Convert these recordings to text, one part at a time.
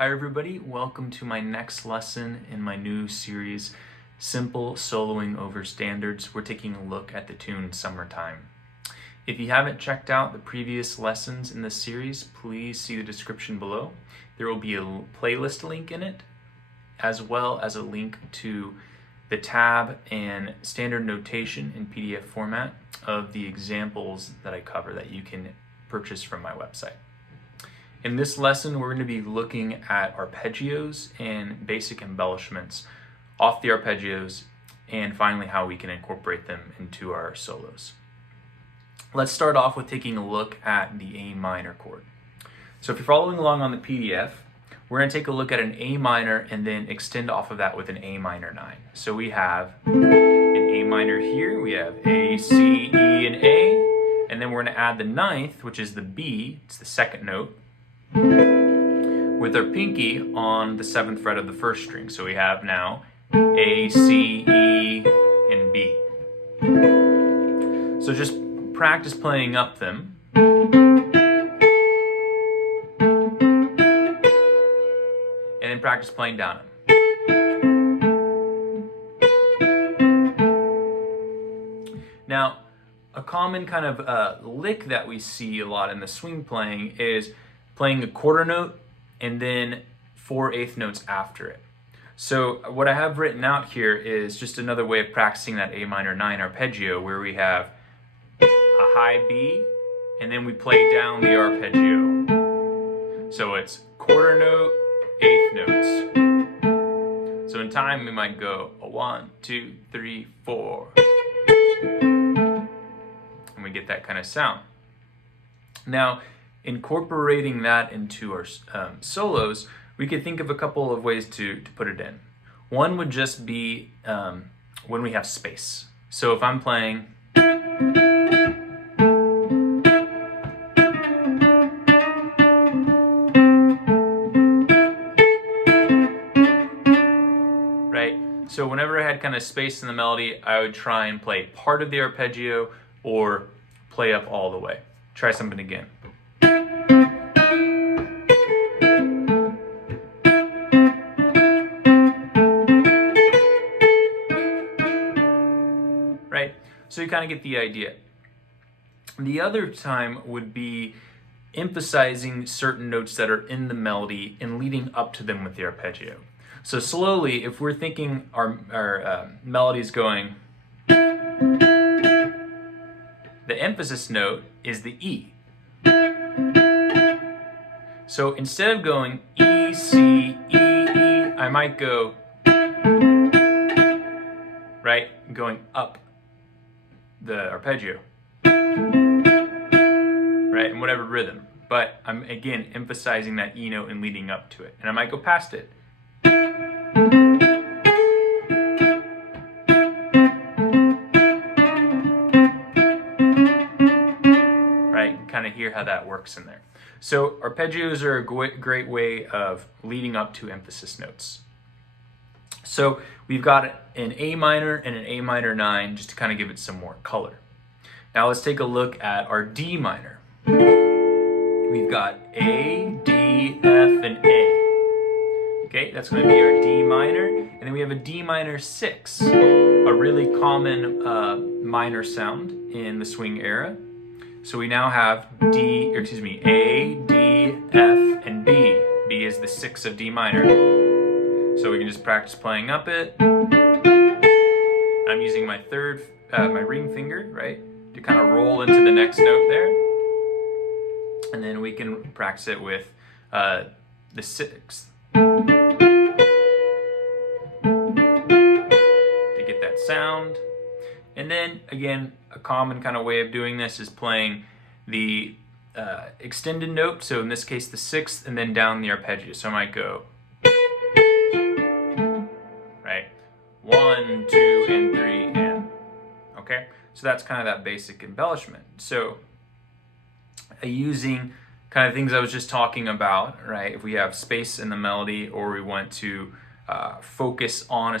Hi everybody, welcome to my next lesson in my new series, Simple Soloing Over Standards. We're taking a look at the tune Summertime. If you haven't checked out the previous lessons in this series, please see the description below. There will be a playlist link in it, as well as a link to the tab and standard notation in PDF format of the examples that I cover that you can purchase from my website. In this lesson, we're going to be looking at arpeggios and basic embellishments off the arpeggios, and finally how we can incorporate them into our solos. Let's start off with taking a look at the A minor chord. So if you're following along on the PDF, we're going to take a look at an A minor and then extend off of that with an A minor 9. So we have an A minor here, we have A, C, E, and A, and then we're going to add the ninth, which is the B, it's the second note, with our pinky on the 7th fret of the first string. So we have now A, C, E, and B. So just practice playing up them. And then practice playing down them. Now, a common kind of lick that we see a lot in the swing playing is playing a quarter note and then 4/8 notes after it. So what I have written out here is just another way of practicing that A minor 9 arpeggio, where we have a high B and then we play down the arpeggio. So it's quarter note, 8th notes. So in time we might go a 1, 2, 3, 4. And we get that kind of sound. Now, incorporating that into our solos, we could think of a couple of ways to put it in. One would just be when we have space. So if I'm playing right? So whenever I had kind of space in the melody, I would try and play part of the arpeggio or play up all the way. Try something again. Right? So you kind of get the idea. The other time would be emphasizing certain notes that are in the melody and leading up to them with the arpeggio. So slowly, if we're thinking our melody is going, the emphasis note is the E. So instead of going E, C, E, E, I might go, right, going up the arpeggio, right, in whatever rhythm. But I'm, again, emphasizing that E note and leading up to it. And I might go past it. Kind of hear how that works in there. So arpeggios are a great way of leading up to emphasis notes. So we've got an A minor and an A minor 9 just to kind of give it some more color. Now let's take a look at our D minor. We've got A, D, F, and A. Okay, that's going to be our D minor, and then we have a D minor 6, a really common minor sound in the swing era. So we now have A, D, F, and B. B is the 6 of D minor. So we can just practice playing up it. I'm using my my ring finger, right, to kind of roll into the next note there. And then we can practice it with the 6th. To get that sound. And then, again, a common kind of way of doing this is playing the extended note, so in this case the 6th, and then down the arpeggio. So I might go, right, 1, 2, and 3, and, okay? So that's kind of that basic embellishment. So using kind of things I was just talking about, right, if we have space in the melody or we want to focus on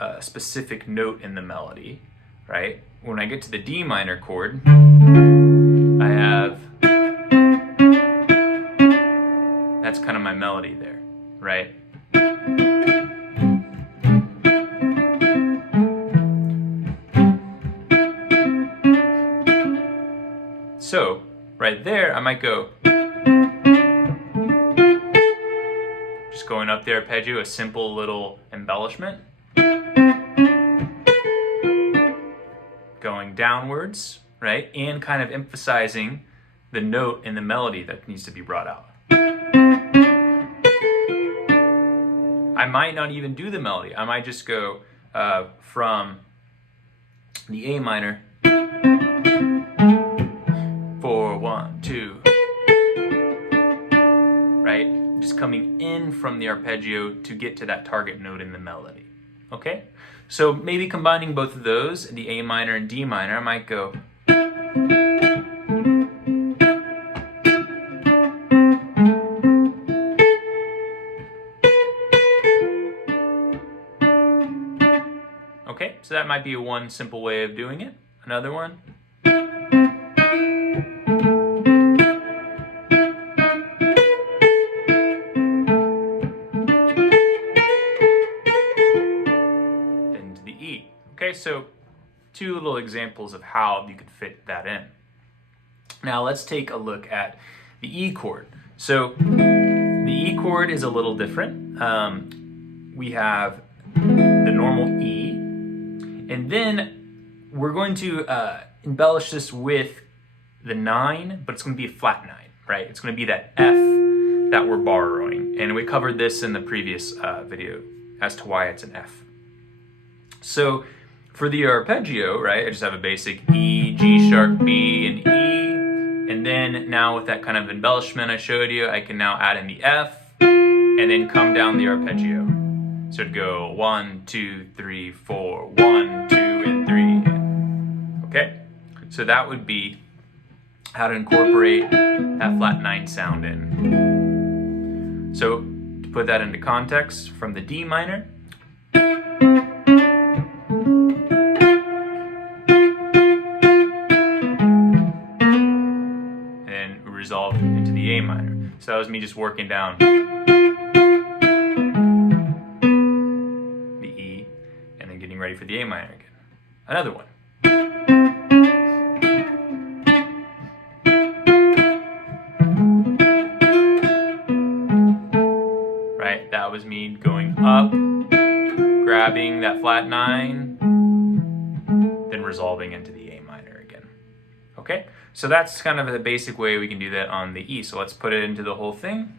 a specific note in the melody, right? When I get to the D minor chord, I have, that's kind of my melody there. right? So right there, I might go, just going up the arpeggio, a simple little embellishment. Going downwards, right? And kind of emphasizing the note and the melody that needs to be brought out. I might not even do the melody. I might just go from the A minor, 4, 1, 2, right? Just coming in from the arpeggio to get to that target note in the melody, okay? So maybe combining both of those, the A minor and D minor, I might go. Okay, so that might be one simple way of doing it. Another one. Okay, so two little examples of how you could fit that in. Now let's take a look at the E chord. So the E chord is a little different. We have the normal E, and then we're going to embellish this with the 9, but it's going to be a flat 9, right? It's going to be that F that we're borrowing, and we covered this in the previous video as to why it's an F. So for the arpeggio, right, I just have a basic E, G sharp, B, and E. And then now with that kind of embellishment I showed you, I can now add in the F and then come down the arpeggio. So it'd go 1, 2, 3, 4, 1, 2, and 3. Okay? So that would be how to incorporate that flat 9 sound in. So to put that into context, from the D minor, resolved into the A minor. So that was me just working down the E and then getting ready for the A minor again. Another one. Right, that was me going up, grabbing that flat 9, then resolving into the A minor again. Okay? So that's kind of the basic way we can do that on the E. So let's put it into the whole thing.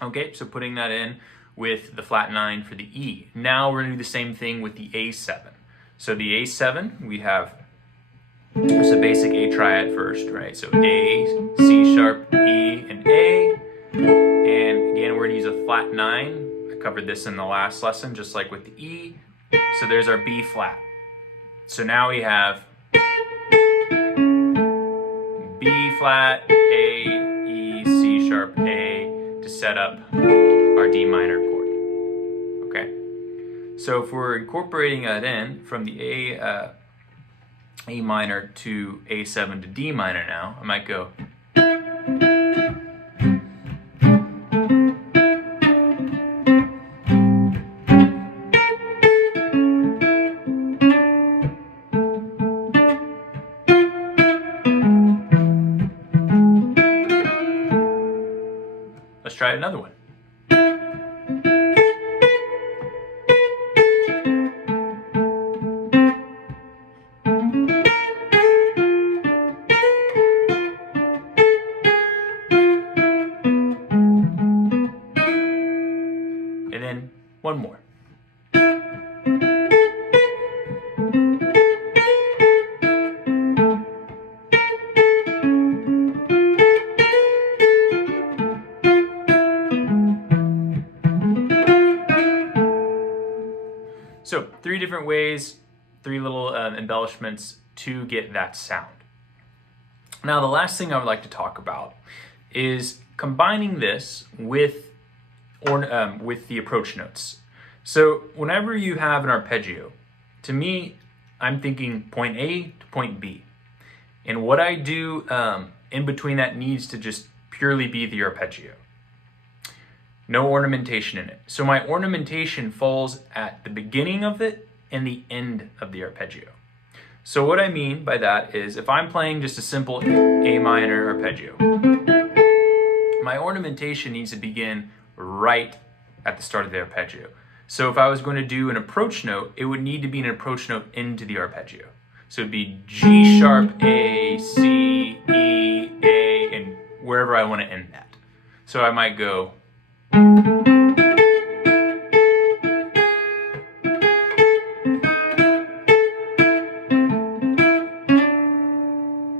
Okay, so putting that in with the flat 9 for the E. Now we're going to do the same thing with the A7. So the A7, we have just a basic A triad first, right? So A, C sharp, E, and A. And again, we're going to use a flat 9. I covered this in the last lesson, just like with the E. So there's our B flat. So now we have B flat, A, E, C sharp, A, to set up our D minor chord. Okay, so if we're incorporating that in from the A minor to A7 to D minor now, I might go. Let's try another one. And then one more. So 3 different ways, 3 little embellishments to get that sound. Now the last thing I would like to talk about is combining this with the approach notes. So whenever you have an arpeggio, to me, I'm thinking point A to point B. And what I do in between that needs to just purely be the arpeggio. No ornamentation in it. So my ornamentation falls at the beginning of it and the end of the arpeggio. So what I mean by that is if I'm playing just a simple A minor arpeggio, my ornamentation needs to begin right at the start of the arpeggio. So if I was going to do an approach note, it would need to be an approach note into the arpeggio. So it'd be G sharp, A, C, E, A, and wherever I want to end that. So I might go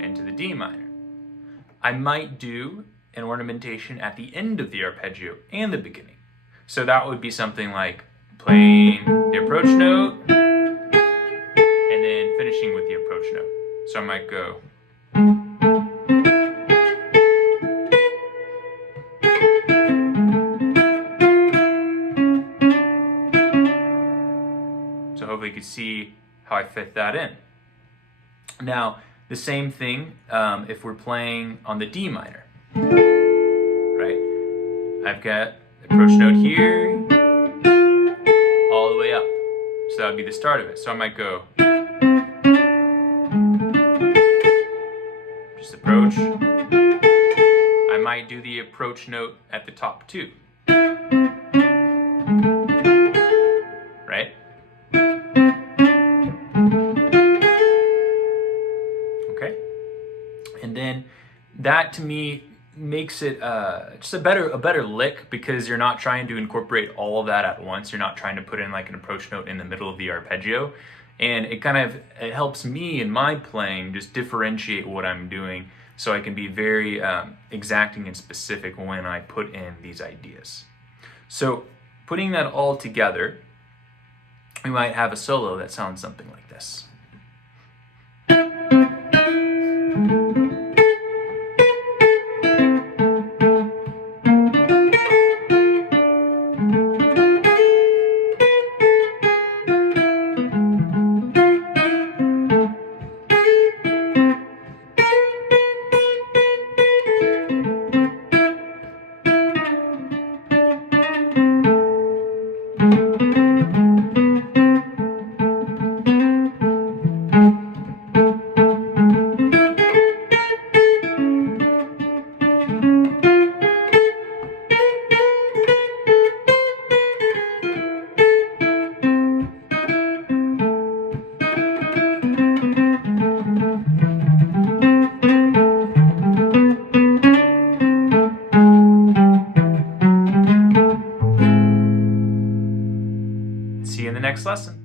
into the D minor. I might do an ornamentation at the end of the arpeggio and the beginning. So that would be something like playing the approach note and then finishing with the approach note. So I might go so hopefully you can see how I fit that in. Now the same thing if we're playing on the D minor, right? I've got the approach note here all the way up. So that would be the start of it. So I might go just approach. I might do the approach note at the top too. Right? Okay. And then that to me makes it just a better lick, because you're not trying to incorporate all of that at once. You're not trying to put in like an approach note in the middle of the arpeggio, and it helps me in my playing just differentiate what I'm doing, so I can be very exacting and specific when I put in these ideas. So putting that all together, we might have a solo that sounds something like this. See you in the next lesson.